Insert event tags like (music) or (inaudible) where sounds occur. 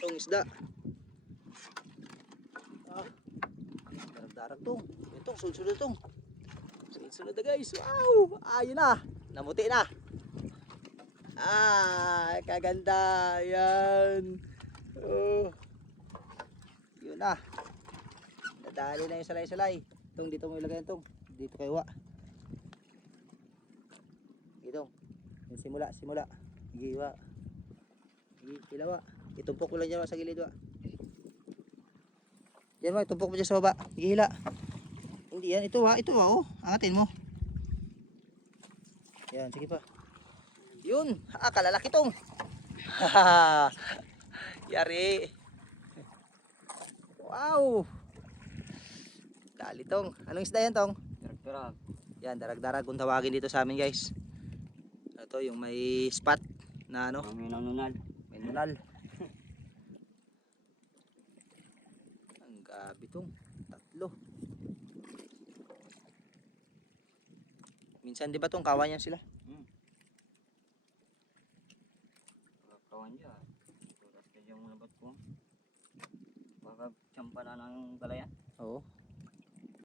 tong isda. Ah. Darag-darag tong. Ito, sunod-sunod tong. Sunod-sunod na guys. Wow! Ayun na. Namuti na. Ah, kaganda. Yan. Oh. Yun na. Nadali na yung salay-salay. Tong dito mo ilagay tong. Dito kayo wa. Dito. Simula, simula. Sige wa. Sige, ilawa. Itumpok mo lang dyan sa gilid wa. Yan wa, itumpok mo dyan sa baba. Sige, hila. Hindi yan, ito wa, ito wa oh. Angatin mo. Yan, sige pa. Yun, ah, kalalaki tong. (laughs) Yari. Wow. Dali tong. Anong isda yan tong? Tira-tira. Yan, darag-darag kung tawagin dito sa amin guys. Ito yung may spot na ano, Kami nanunal. may nunal. Ang gabi tong. Tatlo. Minsan di ba tong kawan yan sila? Hmm. Kawan dyan. Surat na dyan muna ba't po? Baka tsampa na ng galayan. Oo.